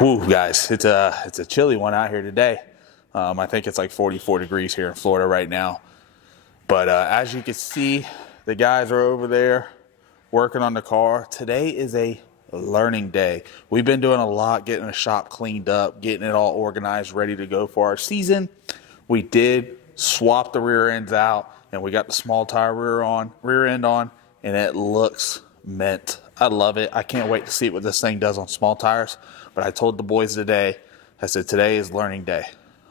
Woo, guys, it's a chilly one out here today. I think it's like 44 degrees here in Florida right now. But as you can see, the guys are over there working on the car. Today is a learning day. We've been doing a lot, getting the shop cleaned up, getting it all organized, ready to go for our season. We did swap the rear ends out, and we got the small tire rear end on, and it looks mint. I love it. I can't wait to see what this thing does on small tires. But I told the boys today, I said, today is learning day.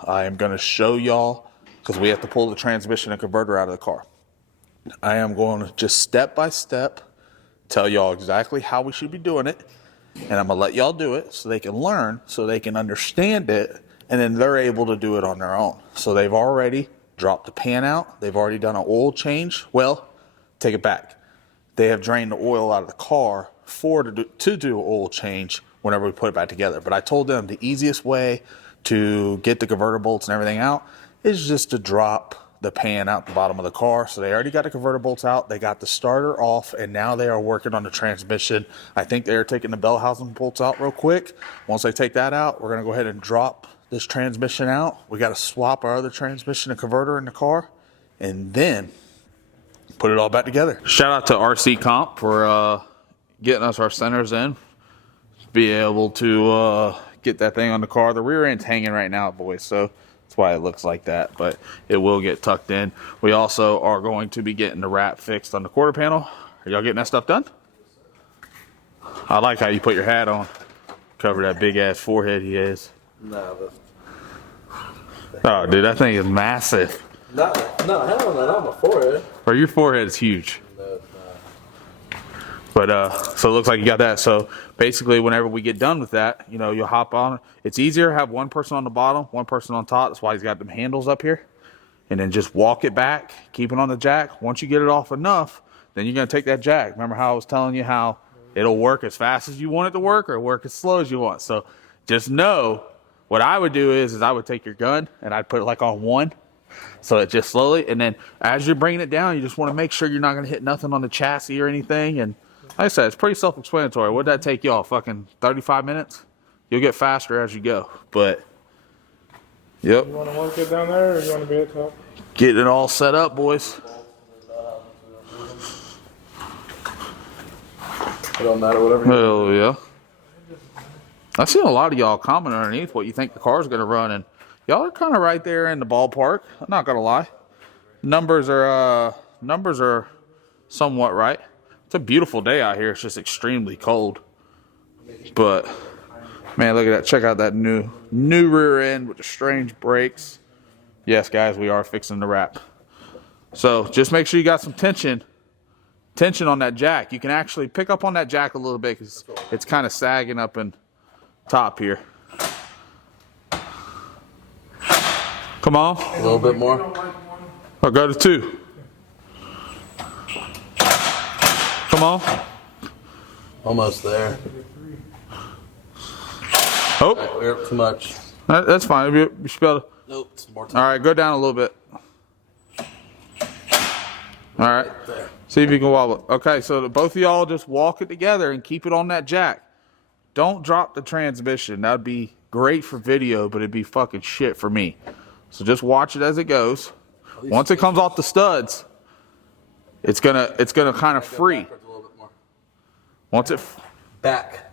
I am going to show y'all, because we have to pull the transmission and converter out of the car. I am going to just step by step tell y'all exactly how we should be doing it. And I'm going to let y'all do it so they can learn, so they can understand it, and then they're able to do it on their own. So they've already dropped the pan out. They've already done an oil change. Well, take it back. They have drained the oil out of the car to do an oil change whenever we put it back together. But I told them the easiest way to get the converter bolts and everything out is just to drop the pan out the bottom of the car. So they already got the converter bolts out. They got the starter off, and now they are working on the transmission. I think they are taking the bell housing bolts out real quick. Once they take that out, we're going to go ahead and drop this transmission out. We got to swap our other transmission and converter in the car, and then put it all back together. Shout out to RC Comp for getting us our centers in. Be able to get that thing on the car. The rear end's hanging right now, boys, so that's why it looks like that, but it will get tucked in. We also are going to be getting the wrap fixed on the quarter panel. Are y'all getting that stuff done? I like how you put your hat on. Cover that big ass forehead he has. No, oh, dude, that thing is massive. No, hell no, not my forehead. Or your forehead is huge. No. But so it looks like you got that. So basically, whenever we get done with that, you know, you'll hop on. It's easier to have one person on the bottom, one person on top. That's why he's got them handles up here. And then just walk it back, keep it on the jack. Once you get it off enough, then you're going to take that jack. Remember how I was telling you how it'll work as fast as you want it to work or work as slow as you want. So just know what I would do is I would take your gun and I'd put it like on one. So it just slowly, and then as you're bringing it down, you just want to make sure you're not going to hit nothing on the chassis or anything. And like I said, it's pretty self-explanatory. What'd that take y'all? Fucking 35 minutes? You'll get faster as you go. But, yep. You want to work it down there, or you want to be at top? Getting it all set up, boys. It don't matter, whatever. Hell yeah. I've seen a lot of y'all comment underneath what you think the car's going to run, and y'all are kind of right there in the ballpark. I'm not going to lie. Numbers are somewhat right. It's a beautiful day out here. It's just extremely cold. But, man, look at that. Check out that new rear end with the strange brakes. Yes, guys, we are fixing the wrap. So just make sure you got some tension on that jack. You can actually pick up on that jack a little bit because it's kind of sagging up in top here. Come on. A little bit more. I'll go to 2. Come on. Almost there. Oh. We're up too much. That's fine. You should be able to. Nope, it's more time. All right, go down a little bit. All right. See if you can wobble it. Okay, so both of y'all just walk it together and keep it on that jack. Don't drop the transmission. That'd be great for video, but it'd be fucking shit for me. So just watch it as it goes. Once it comes off the studs, it's gonna kind of free. Once it back.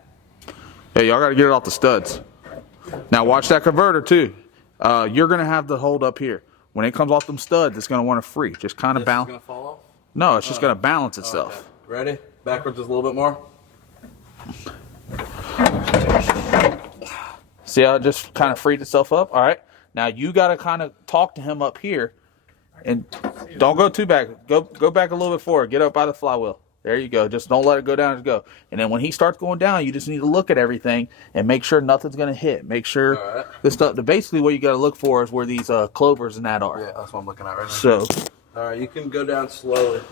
Yeah, y'all got to get it off the studs. Now watch that converter too. You're gonna have the hold up here. When it comes off them studs, it's gonna want to free. Just kind of bounce. Gonna fall off? No, it's just gonna balance itself. Okay. Ready? Backwards just a little bit more. See how it just kind of freed itself up? All right. Now you got to kind of talk to him up here, and don't go too back. Go back a little bit forward. Get up by the flywheel. There you go. Just don't let it go down. Just go. And then when he starts going down, you just need to look at everything and make sure nothing's going to hit. Make sure this stuff. Basically, what you got to look for is where these clovers and that are. Yeah, that's what I'm looking at right now. So, all right, you can go down slowly.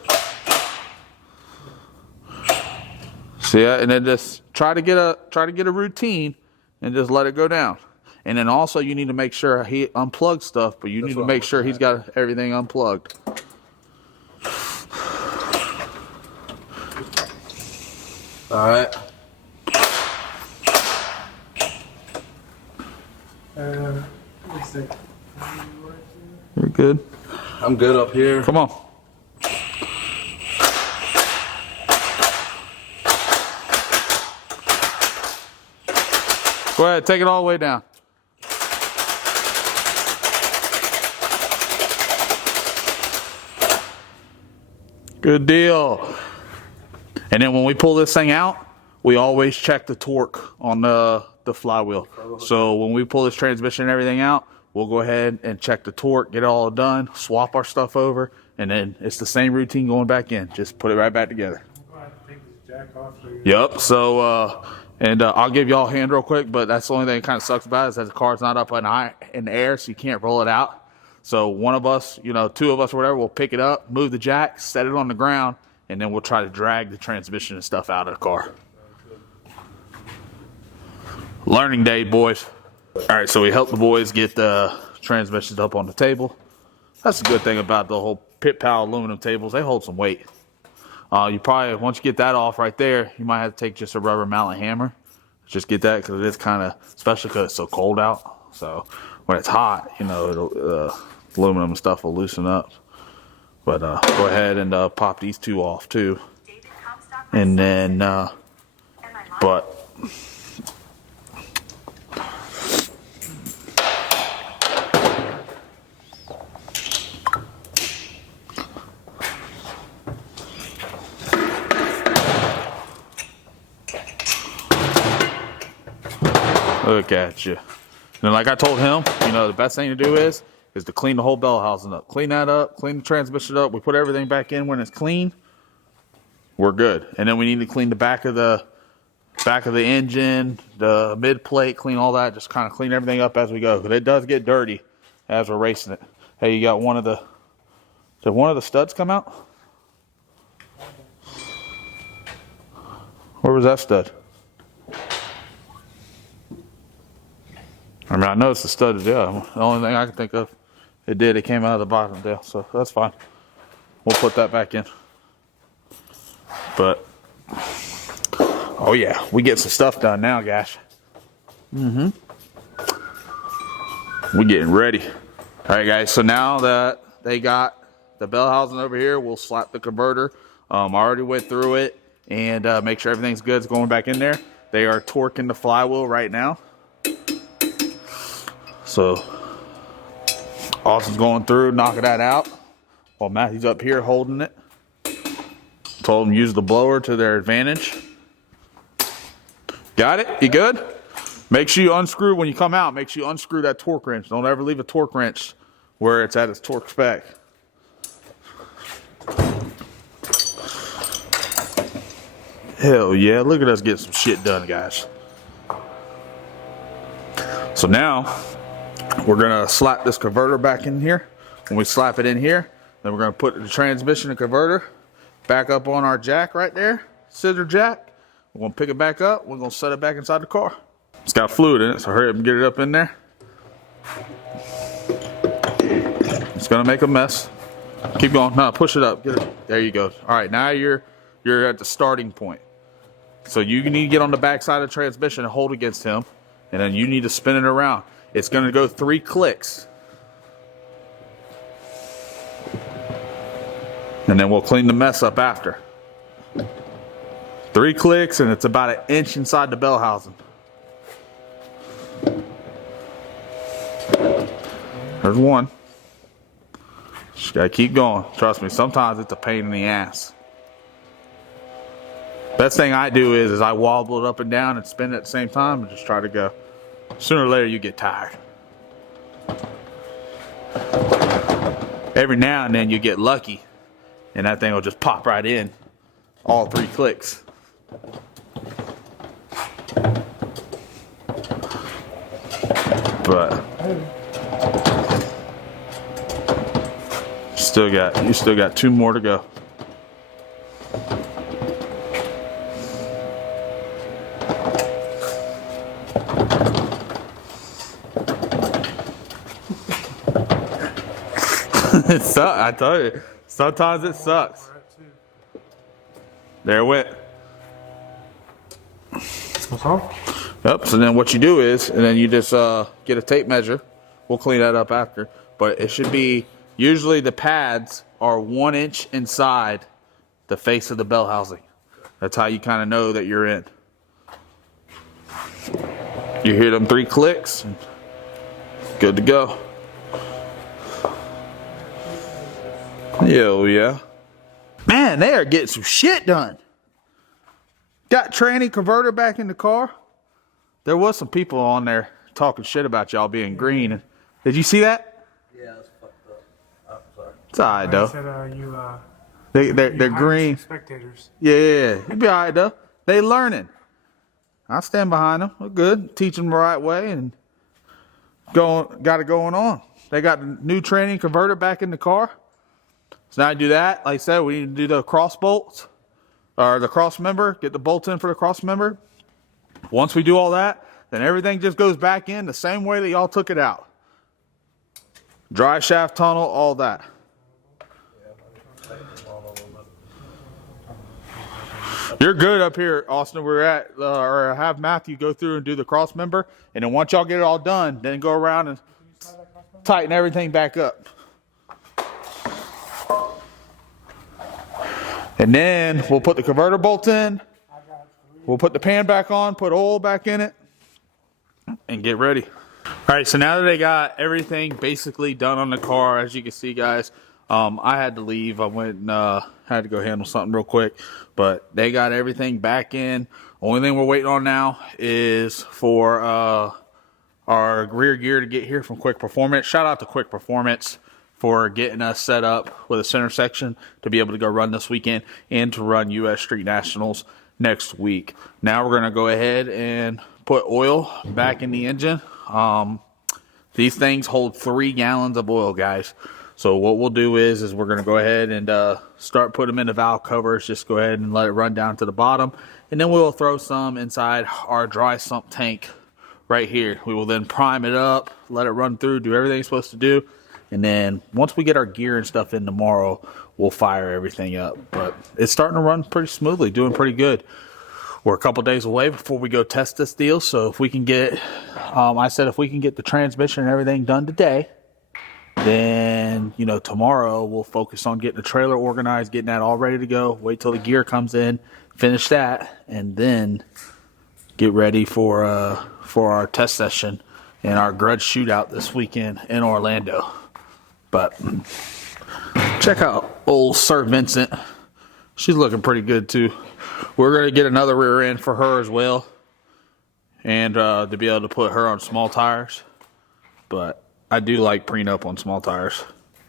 see ya, and then just try to get a routine and just let it go down. And then also you need to make sure he unplugs stuff, but you need to make sure he's got everything unplugged. All right. Looks like You're good. I'm good up here. Come on. Go ahead, take it all the way down. Good deal. And then when we pull this thing out, we always check the torque on the flywheel. So when we pull this transmission and everything out, we'll go ahead and check the torque, get it all done, swap our stuff over, and then it's the same routine going back in. Just put it right back together. I have to take this jack off. Yep. So, I'll give y'all a hand real quick, but that's the only thing that kind of sucks about it is that the car's not up in the air, so you can't roll it out. So one of us, two of us or whatever, will pick it up, move the jack, set it on the ground, and then we'll try to drag the transmission and stuff out of the car. Learning day, boys. All right, so we helped the boys get the transmissions up on the table. That's the good thing about the whole Pit Pal aluminum tables. They hold some weight. You probably, once you get that off right there, you might have to take just a rubber mallet hammer. Just get that because it is kind of, especially because it's so cold out. So when it's hot, aluminum and stuff will loosen up. But go ahead and pop these two off too. And then, but look at you. And like I told him, the best thing to do is to clean the whole bell housing up. Clean that up, clean the transmission up. We put everything back in when it's clean. We're good. And then we need to clean the back of the engine, the mid plate, clean all that. Just kind of clean everything up as we go. Because it does get dirty as we're racing it. Hey, you got did one of the studs come out? Where was that stud? I mean, I know it's the stud of the deal. The only thing I can think of, it came out of the bottom deal, so that's fine. We'll put that back in. But, oh yeah, we get some stuff done now, guys. We getting ready. All right, guys, so now that they got the bell housing over here, we'll slap the converter. I already went through it and make sure everything's good. It's going back in there. They are torquing the flywheel right now. So Austin's going through, knocking that out while Matthew's up here holding it. Told them use the blower to their advantage. Got it? You good? Make sure you unscrew when you come out. Make sure you unscrew that torque wrench. Don't ever leave a torque wrench where it's at its torque spec. Hell yeah, look at us get some shit done, guys. So now we're gonna slap this converter back in here. When we slap it in here, then we're gonna put the transmission and converter back up on our jack right there, scissor jack. We're gonna pick it back up. We're gonna set it back inside the car. It's got fluid in it, so hurry up and get it up in there. It's gonna make a mess. Keep going. No, push it up. Get it. There you go. All right, now you're at the starting point. So you need to get on the back side of the transmission and hold against him, and then you need to spin it around. It's gonna go 3 clicks. And then we'll clean the mess up after. 3 clicks, and it's about 1 inch inside the bell housing. There's one. Just gotta keep going. Trust me, sometimes it's a pain in the ass. Best thing I do is I wobble it up and down and spin it at the same time and just try to go. Sooner or later you get tired. Every now and then you get lucky and that thing will just pop right in. All 3 clicks. But you still got 2 more to go. It sucks. I tell you, sometimes it sucks. There it went. What's wrong? Yep, so then what you do is, and then you just get a tape measure. We'll clean that up after. But it should be, usually the pads are 1 inch inside the face of the bell housing. That's how you kind of know that you're in. You hear them 3 clicks, good to go. Hell yeah. Man, they are getting some shit done. Got tranny converter back in the car. There was some people on there talking shit about y'all being green. Did you see that? Yeah, that's fucked up. I'm sorry. It's alright I though. said They're green. Spectators. Yeah. You'll be alright though. They learning. I stand behind them. We're good. Teach them the right way and got it going on. They got the new training converter back in the car. So now I do that. Like I said, we need to do the cross bolts or the cross member. Get the bolts in for the cross member. Once we do all that, then everything just goes back in the same way that y'all took it out. Dry shaft tunnel, all that. You're good up here, Austin. We're at, or have Matthew go through and do the cross member. And then once y'all get it all done, then go around and tighten everything back up. And then we'll put the converter bolts in. We'll put the pan back on, put oil back in it, and get ready. All right, so now that they got everything basically done on the car, as you can see, guys, I had to leave. I went and had to go handle something real quick, but they got everything back in. Only thing we're waiting on now is for our rear gear to get here from Quick Performance. Shout out to Quick Performance for getting us set up with a center section to be able to go run this weekend and to run U.S. Street Nationals next week. Now we're going to go ahead and put oil back in the engine. These things hold 3 gallons of oil, guys. So what we'll do is we're going to go ahead and start putting them in the valve covers. Just go ahead and let it run down to the bottom. And then we'll throw some inside our dry sump tank right here. We will then prime it up, let it run through, do everything it's supposed to do. And then once we get our gear and stuff in tomorrow, we'll fire everything up. But it's starting to run pretty smoothly, doing pretty good. We're a couple days away before we go test this deal. So if we can get, I said if we can get the transmission and everything done today, then, you know, tomorrow we'll focus on getting the trailer organized, getting that all ready to go. Wait till the gear comes in, finish that, and then get ready for our test session and our grudge shootout this weekend in Orlando. But check out old Sir Vincent. She's looking pretty good too. We're going to get another rear end for her as well. And to be able to put her on small tires. But I do like Prenup on small tires.